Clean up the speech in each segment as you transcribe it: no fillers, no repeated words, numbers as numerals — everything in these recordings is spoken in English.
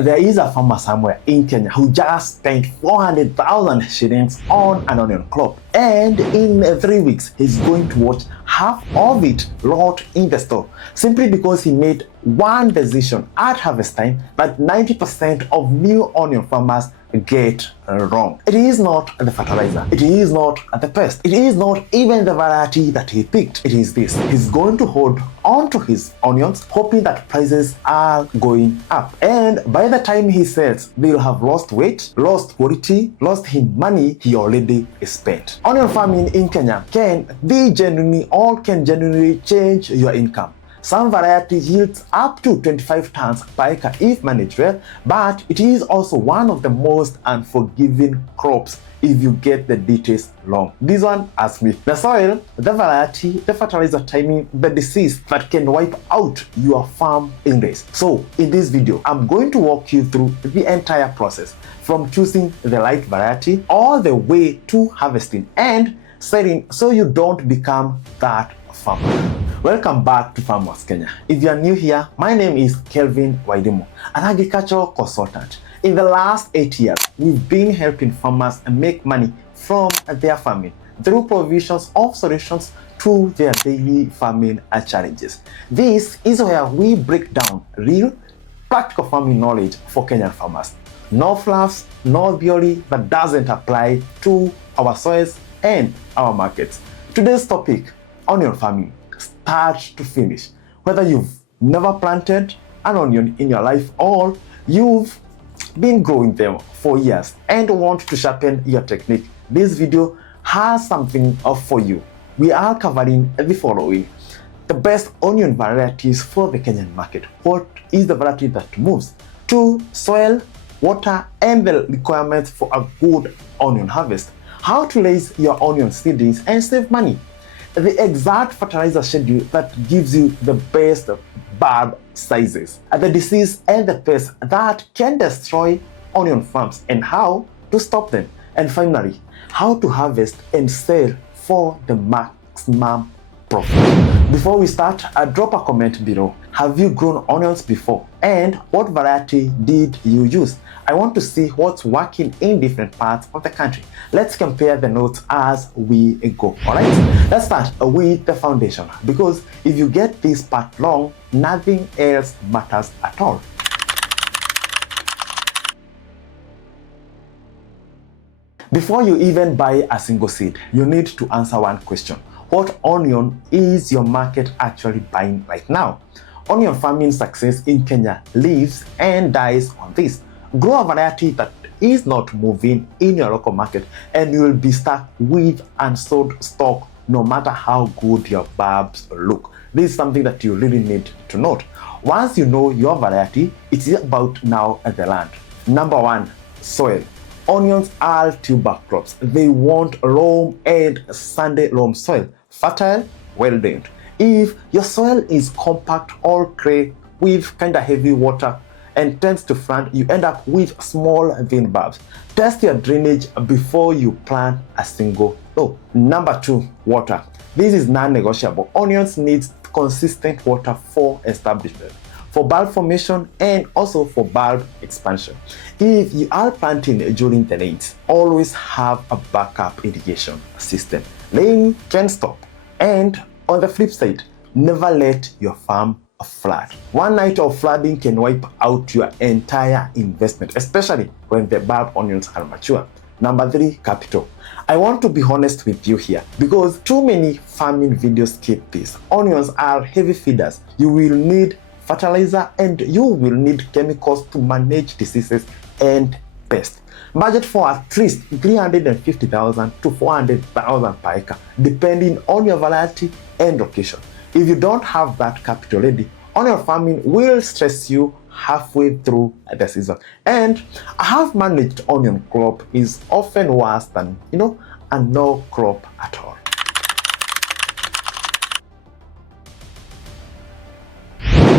There is a farmer somewhere in Kenya who just spent 400,000 shillings on an onion crop, and in 3 weeks he's going to watch half of it rot in the store simply because he made one decision at harvest time that 90% of new onion farmers get wrong. It is not the fertilizer, it is not the pest, it is not even the variety that he picked. It is this: he's going to hold on to his onions hoping that prices are going up, and by the time he sells they'll have lost weight, lost quality, lost him money he already spent. Onion farming in Kenya can genuinely change your income. Some varieties yields up to 25 tons per acre if managed well, but it is also one of the most unforgiving crops if you get the details wrong. This one, ask me. The soil, the variety, the fertilizer timing, the disease that can wipe out your farm index. So in this video, I'm going to walk you through the entire process from choosing the right variety all the way to harvesting and selling so you don't become that farmer. Welcome back to Farmers Kenya. If you are new here, my name is Kelvin Waidimo, an agricultural consultant. In the last 8 years, we've been helping farmers make money from their farming through provisions of solutions to their daily farming challenges. This is where we break down real, practical farming knowledge for Kenyan farmers. No fluffs, no theory that doesn't apply to our soils and our markets. Today's topic: onion farming, start to finish. Whether you've never planted an onion in your life or you've been growing them for years and want to sharpen your technique, this video has something for you. We are covering the following: the best onion varieties for the Kenyan market. What is the variety that moves? 2. Soil, water, and the requirements for a good onion harvest. How to raise your onion seedlings and save money. The exact fertilizer schedule that gives you the best bulb sizes, the disease and the pests that can destroy onion farms and how to stop them. And finally, how to harvest and sell for the maximum profit. Before we start, drop a comment below. Have you grown onions before? And what variety did you use? I want to see what's working in different parts of the country. Let's compare the notes as we go. Alright, let's start with the foundation, because if you get this part wrong, nothing else matters at all. Before you even buy a single seed, you need to answer one question: what onion is your market actually buying right now? Onion farming success in Kenya lives and dies on this. Grow a variety that is not moving in your local market and you will be stuck with unsold stock no matter how good your bulbs look. This is something that you really need to note. Once you know your variety, it is about now the land. Number 1, soil. Onions are tuber crops. They want loam and sandy loam soil, fertile, well drained. If your soil is compact or clay with kind of heavy water and tends to front, you end up with small thin bulbs. Test your drainage before you plant a single row. Number 2, water. This is non-negotiable. Onions need consistent water for establishment, for bulb formation, and also for bulb expansion. If you are planting during the rains, always have a backup irrigation system. Rain can stop. And on the flip side, never let your farm flood. One night of flooding can wipe out your entire investment, especially when the bulb onions are mature. Number 3, capital. I want to be honest with you here because too many farming videos skip this. Onions are heavy feeders. You will need fertilizer and you will need chemicals to manage diseases and pests. Budget for at least 350,000 to 400,000 per acre, depending on your variety and location. If you don't have that capital ready, onion farming will stress you halfway through the season. And a half-managed onion crop is often worse than, a no crop at all.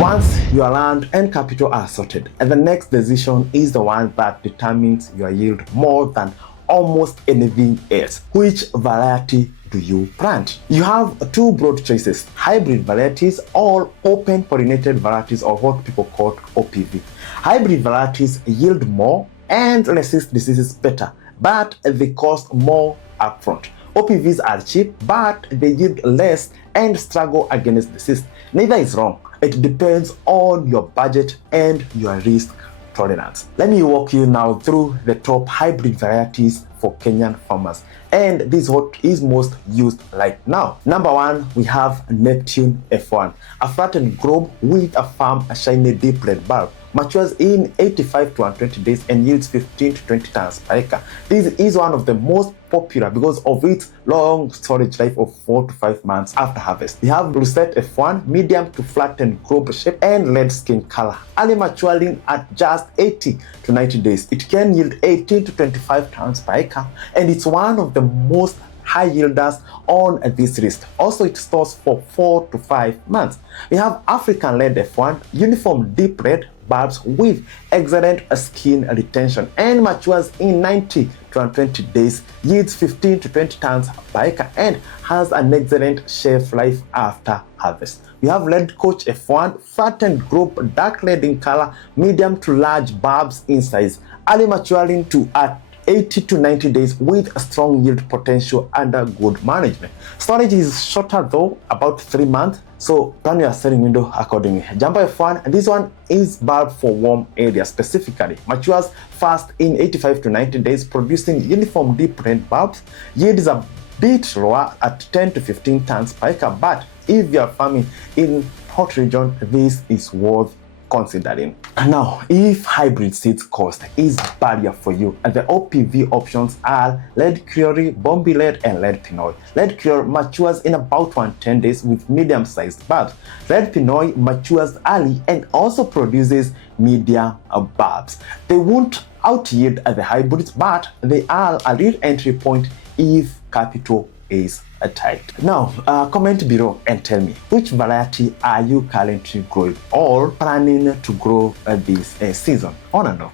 Once your land and capital are sorted, and the next decision is the one that determines your yield more than almost anything else. Which variety do you plant? You have 2 broad choices: hybrid varieties or open pollinated varieties, or what people call OPV. Hybrid varieties yield more and resist diseases better, but they cost more upfront. OPVs are cheap, but they yield less and struggle against disease. Neither is wrong. It depends on your budget and your risk tolerance. Let me walk you now through the top hybrid varieties for Kenyan farmers, and this is what is most used right now. Number one, we have Neptune F1, a flattened globe with a firm, shiny deep red bulb. Matures in 85 to 120 days and yields 15 to 20 tons per acre. This is one of the most popular because of its long storage life of 4 to 5 months after harvest. We have Lucette F1, medium to flattened globe shape and red skin color, early maturing at just 80 to 90 days. It can yield 18 to 25 tons per acre, and it's one of the most high yielders on this list. Also, it stores for 4 to 5 months. We have African Red F1, uniform deep red bulbs with excellent skin retention and matures in 90 to 120 days, yields 15 to 20 tons per acre, and has an excellent shelf life after harvest. We have Red Coach F1, flattened globe, dark red in color, medium to large bulbs in size, early maturing to at 80 to 90 days with a strong yield potential under good management. Storage is shorter though, about 3 months, so plan your selling window accordingly. Jumbo F1, this one is bulb for warm areas specifically. Matures fast in 85 to 90 days, producing uniform deep red bulbs. Yield is a bit lower at 10 to 15 tons per acre, but if you are farming in hot region, this is worth considering. Now, if hybrid seeds cost is barrier for you, the OPV options are Lead Creole, Bombi Lead, and Lead Pinoy. Lead Creole matures in about 110 days with medium-sized bulbs. Lead Pinoy matures early and also produces medium bulbs. They won't out-yield the hybrids, but they are a real entry point if capital is tight. Now, comment below and tell me, which variety are you currently growing or planning to grow this season? I wanna know.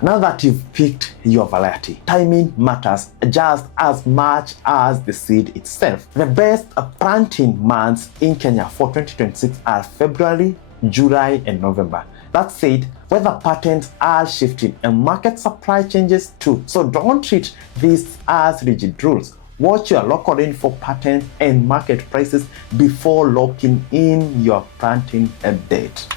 Now that you've picked your variety, timing matters just as much as the seed itself. The best planting months in Kenya for 2026 are February, July, and November. That said, weather patterns are shifting and market supply changes too, so don't treat this as rigid rules. Watch your local rainfall patterns and market prices before locking in your planting date.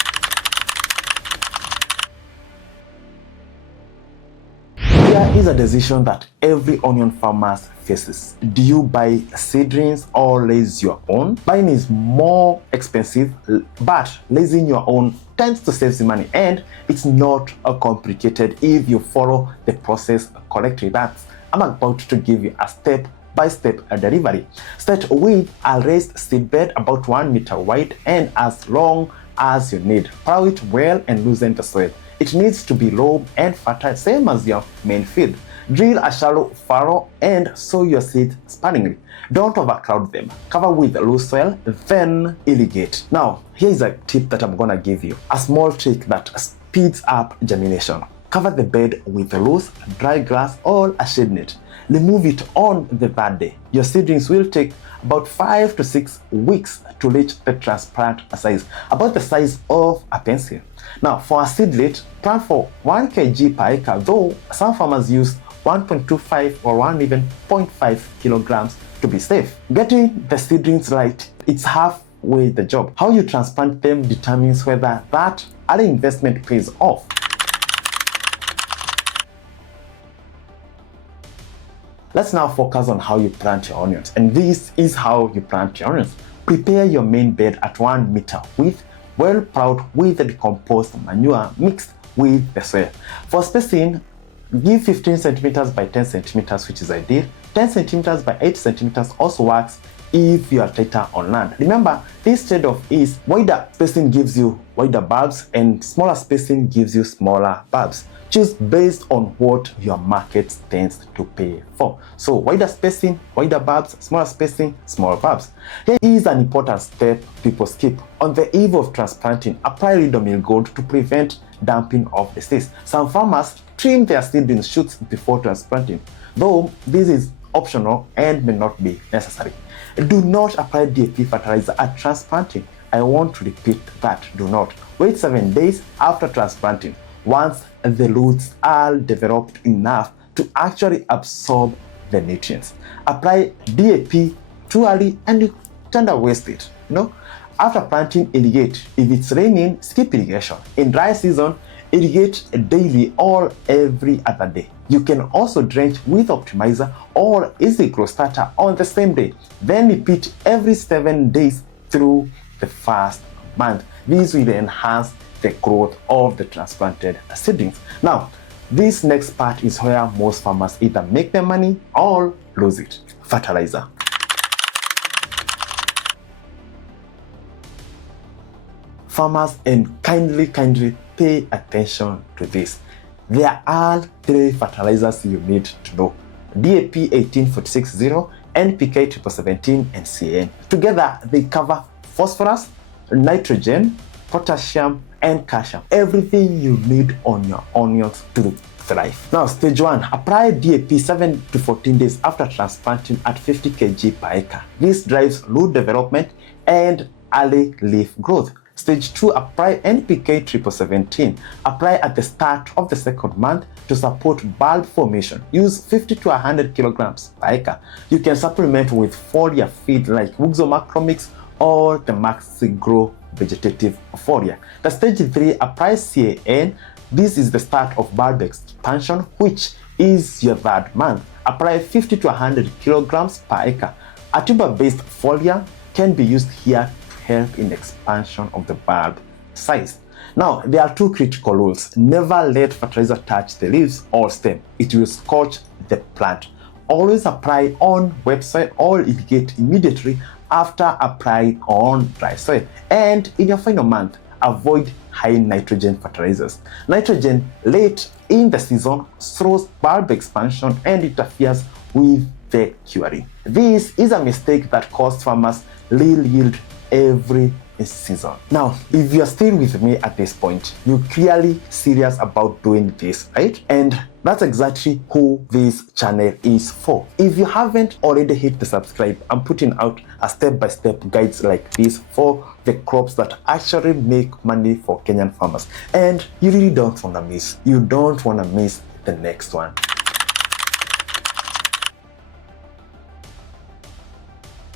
There is a decision that every onion farmer faces. Do you buy seedlings or raise your own? Buying is more expensive, but raising your own tends to save you money, and it's not complicated if you follow the process correctly. I'm about to give you a step-by-step delivery. Start with a raised seedbed about 1 meter wide and as long as you need. Plow it well and loosen the soil. It needs to be low and fertile, same as your main field. Drill a shallow furrow and sow your seeds sparingly. Don't overcrowd them. Cover with loose soil, then irrigate. Now, here's a tip that I'm gonna give you. A small trick that speeds up germination. Cover the bed with loose, dry grass or a shade net. Remove it on the third day. Your seedlings will take about 5 to 6 weeks to reach the transplant size, about the size of a pencil. Now, for a seedlet, plant for 1 kg per acre, though some farmers use 1.25 or 0.5 kilograms to be safe. Getting the seedlings right, it's halfway the job. How you transplant them determines whether that early investment pays off. Let's now focus on how you plant your onions, and this is how you plant your onions. Prepare your main bed at 1 meter width, well plowed with the decomposed manure mixed with the soil. For spacing, give 15 centimeters by 10 centimeters, which is ideal. 10 centimeters by 8 centimeters also works if you are tighter on land. Remember, this trade-off is wider spacing gives you wider bulbs and smaller spacing gives you smaller bulbs. Choose based on what your market tends to pay for. So wider spacing, wider bulbs, smaller spacing, smaller bulbs. Here is an important step people skip. On the eve of transplanting, apply Ridomil Gold to prevent dumping of the seeds. Some farmers trim their seedling shoots before transplanting, though this is optional and may not be necessary. Do not apply DAP fertilizer at transplanting. I want to repeat that. Do not. Wait 7 days after transplanting, once the roots are developed enough to actually absorb the nutrients. Apply DAP too early and you tend to waste it. After planting, irrigate. If it's raining, skip irrigation. In dry season, irrigate daily or every other day. You can also drench with optimizer or easy grow starter on the same day. Then repeat every 7 days through the first month. This will enhance the growth of the transplanted seedlings. Now, this next part is where most farmers either make their money or lose it. Fertilizer. Farmers, and kindly pay attention to this. There are 3 fertilizers you need to know: DAP 18460, NPK 777, and CAN. Together, they cover phosphorus, nitrogen, potassium, and calcium. Everything you need on your onions to thrive. Now, stage 1, apply DAP 7 to 14 days after transplanting at 50 kg per acre. This drives root development and early leaf growth. Stage 2, apply NPK 777. Apply at the start of the second month to support bulb formation. Use 50 to 100 kilograms per acre. You can supplement with foliar feed like Wuxomacromix or the Maxi Grow vegetative foliar. The stage 3, apply CAN. This is the start of bulb expansion, which is your 3rd month. Apply 50 to 100 kilograms per acre. A tuber-based foliar can be used here to help in expansion of the bulb size. Now, there are 2 critical rules. Never let fertilizer touch the leaves or stem. It will scorch the plant. Always apply on wet soil or irrigate immediately after applying on dry soil. And in your final month, avoid high nitrogen fertilizers. Nitrogen late in the season slows bulb expansion and interferes with the curing. This is a mistake that costs farmers little yield every season. Now, if you are still with me at this point, you're clearly serious about doing this, right? And that's exactly who this channel is for. If you haven't already hit the subscribe, I'm putting out a step-by-step guides like this for the crops that actually make money for Kenyan farmers. And you really don't want to miss. You don't want to miss the next one.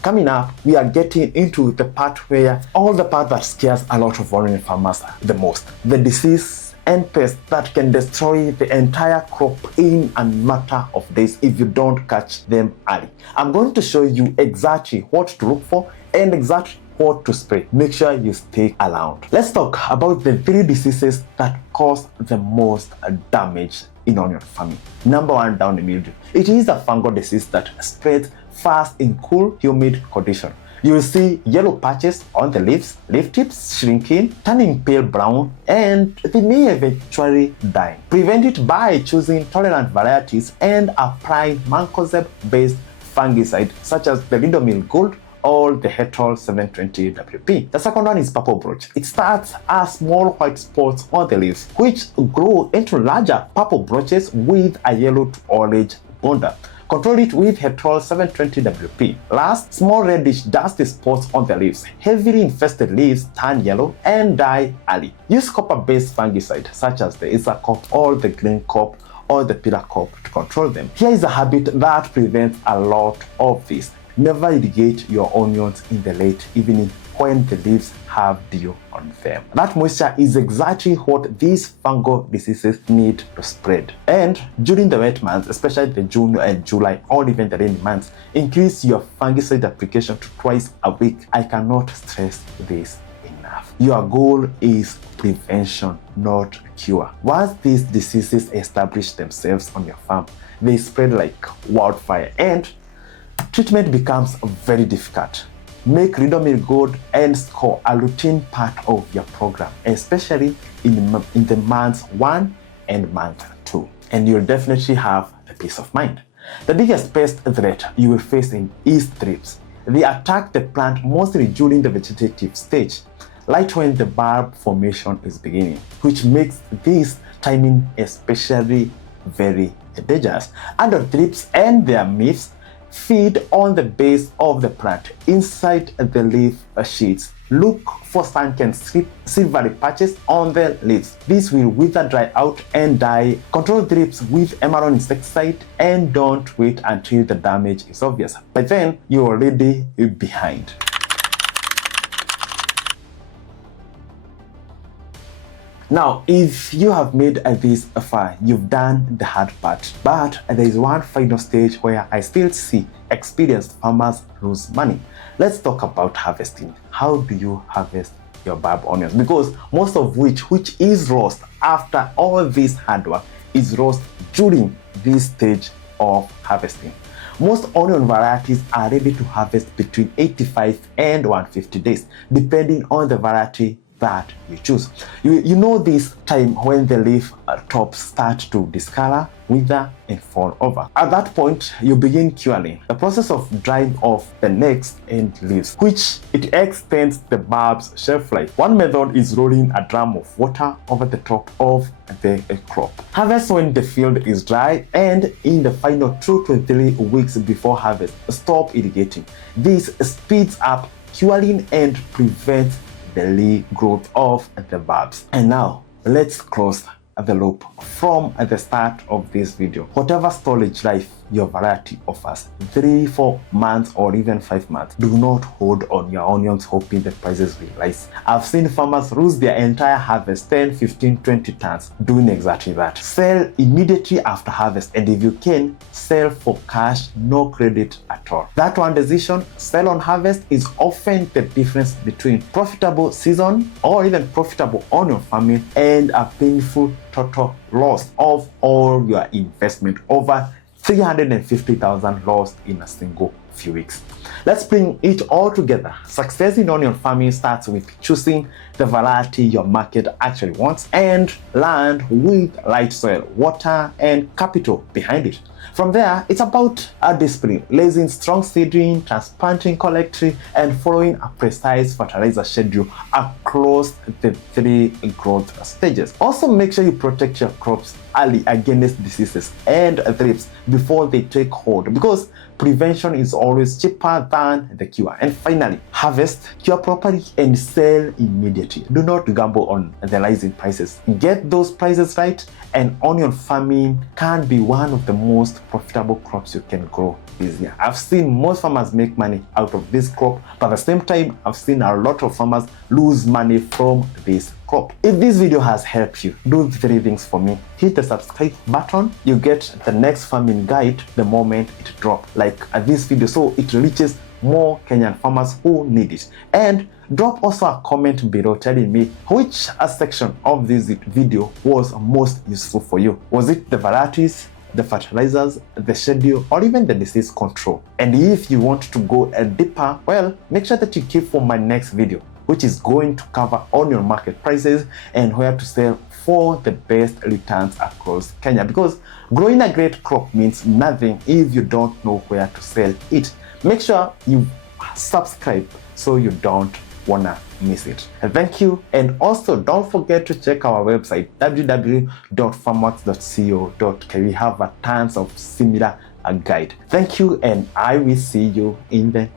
Coming up, we are getting into the part where all the part that scares a lot of onion farmers the most. The disease and pests that can destroy the entire crop in a matter of days if you don't catch them early. I'm going to show you exactly what to look for and exactly what to spray. Make sure you stick around. Let's talk about the 3 diseases that cause the most damage in onion farming. Number 1, downy mildew. It is a fungal disease that spreads fast in cool, humid conditions. You will see yellow patches on the leaves, leaf tips shrinking, turning pale brown, and they may eventually die. Prevent it by choosing tolerant varieties and applying mancozeb-based fungicide such as the Ridomil Gold or the Hetol 720 WP. The second one is purple brotch. It starts as small white spots on the leaves, which grow into larger purple brotches with a yellow to orange border. Control it with Hetol 720 WP. Last, small reddish dusty spots on the leaves. Heavily infested leaves turn yellow and die early. Use copper-based fungicide such as the Isacop or the green cop or the pillar cop to control them. Here is a habit that prevents a lot of this. Never irrigate your onions in the late evening when the leaves have dew on them. That moisture is exactly what these fungal diseases need to spread. And during the wet months, especially the June and July or even the rainy months, increase your fungicide application to twice a week. I cannot stress this enough. Your goal is prevention, not cure. Once these diseases establish themselves on your farm, they spread like wildfire and treatment becomes very difficult. Make Ridomil Gold and Score a routine part of your program, especially in the months 1 and month 2, and you'll definitely have the peace of mind. The biggest pest threat you will face is thrips. They attack the plant mostly during the vegetative stage, right when the bulb formation is beginning, which makes this timing especially very dangerous. Adult thrips and their myths Feed on the base of the plant, inside the leaf sheets. Look for sunken silvery patches on the leaves. This will wither, dry out, and die. Control thrips with Emerald insecticide and don't wait until the damage is obvious. By then, you're already behind. Now, if you have made this far, you've done the hard part. But there is one final stage where I still see experienced farmers lose money. Let's talk about harvesting. How do you harvest your bulb onions? Because most of which is lost after all this hard work, is lost during this stage of harvesting. Most onion varieties are ready to harvest between 85 and 150 days, depending on the variety that you choose. You know this time when the leaf tops start to discolor, wither, and fall over. At that point, you begin curing, the process of drying off the next end leaves, which it extends the bulb's shelf life. One method is rolling a drum of water over the top of the crop. Harvest when the field is dry, and in the final 2 to 3 weeks before harvest, stop irrigating. This speeds up curing and prevents the regrowth of the bulbs. And now let's close the loop from the start of this video. Whatever storage life your variety offers, 3, 4 months or even 5 months, do not hold on your onions hoping the prices will rise. I've seen farmers lose their entire harvest, 10, 15, 20 tons, doing exactly that. Sell immediately after harvest, and if you can, sell for cash, no credit at all. That one decision, sell on harvest, is often the difference between profitable season or even profitable onion farming and a painful total loss of all your investment, over 350,000 lost in a single few weeks. Let's bring it all together. Success in onion farming starts with choosing the variety your market actually wants and land with right soil, water, and capital behind it. From there, it's about a discipline, raising strong seedling, transplanting correctly, and following a precise fertilizer schedule across the 3 growth stages. Also, make sure you protect your crops early against diseases and thrips before they take hold, because prevention is always cheaper than the cure. And finally, harvest, cure properly, and sell immediately. Do not gamble on the rising prices. Get those prices right, and onion farming can be one of the most profitable crops you can grow this year. I've seen most farmers make money out of this crop, but at the same time, I've seen a lot of farmers lose money from this crop. If this video has helped you, do 3 things for me. Hit the subscribe button. You get the next farming guide the moment it drops, like this video, so it reaches more Kenyan farmers who need it. And drop also a comment below telling me which section of this video was most useful for you. Was it the varieties, the fertilizers, the schedule, or even the disease control? And if you want to go deeper, well, make sure that you keep for my next video, which is going to cover onion market prices and where to sell for the best returns across Kenya. Because growing a great crop means nothing if you don't know where to sell it. Make sure you subscribe so you don't wanna miss it. Thank you, and also don't forget to check our website www.farmworks.co.ke. We have tons of similar guide. Thank you, and I will see you in the